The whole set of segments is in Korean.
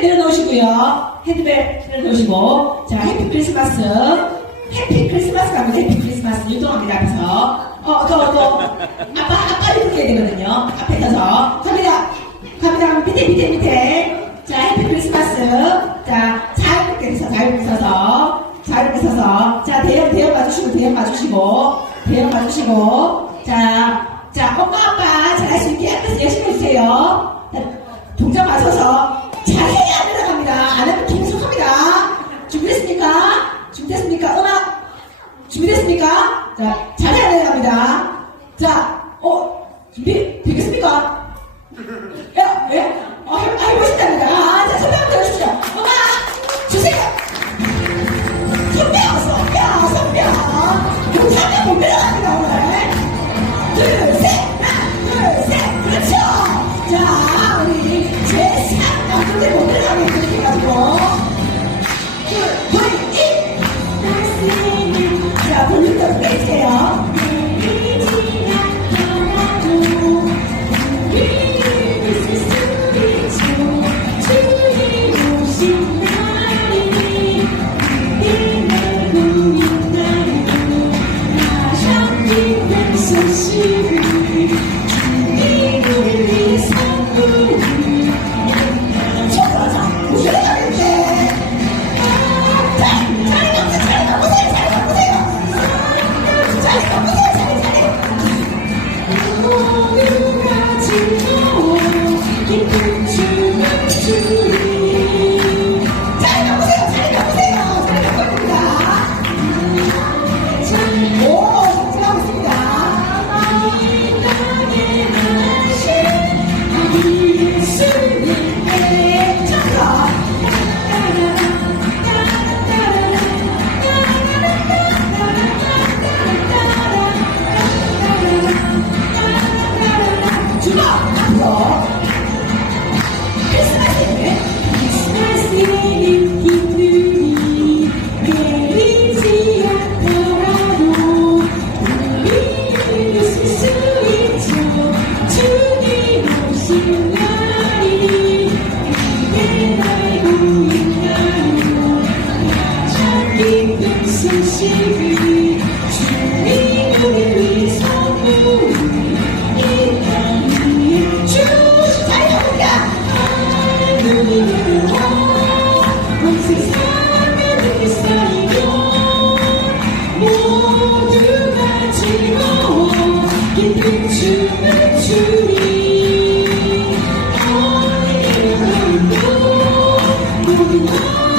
내려놓으시고요. 핸드백 내려놓으시고. 자, 해피 크리스마스. 해피 크리스마스 가면 해피 크리스마스 유동합니다, 앞에서. 어, 저, 저. 아빠, 아빠 이렇게 해야 되거든요. 앞에 서서. 갑니다. 갑니다. 밑에, 밑에, 밑에. 자, 해피 크리스마스. 자, 자유롭게 서서, 자유롭게 서서. 자유롭게 서서. 자, 대형, 대형 봐주시고, 대형 봐주시고. 대형 봐주시고. 자, 됐습니까? 음악 준비됐습니까? 자, 잘해야 들어갑니다. 자, 어, 준비 되겠습니까? 야, 예? 아, 해보신답니다. 아, 주시 잘 가봅니다. 어깨 for you.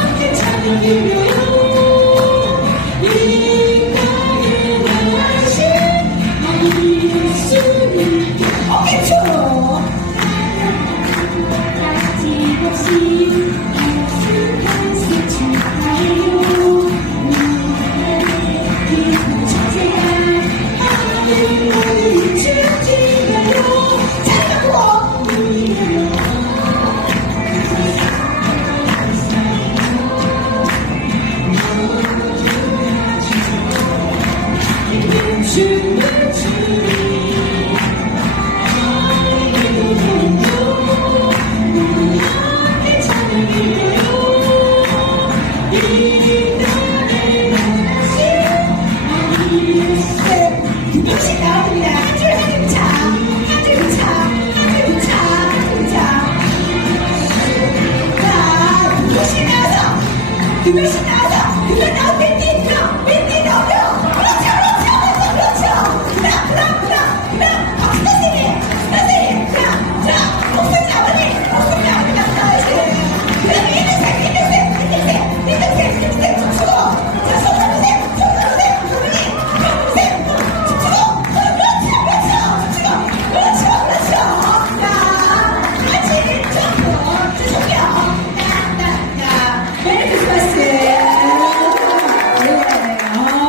육식 나옵니다. 한 줄, 한 줄, 차. 한 줄, 차. 한 줄, 차. 한 줄, 차. 자, 육식 나와서.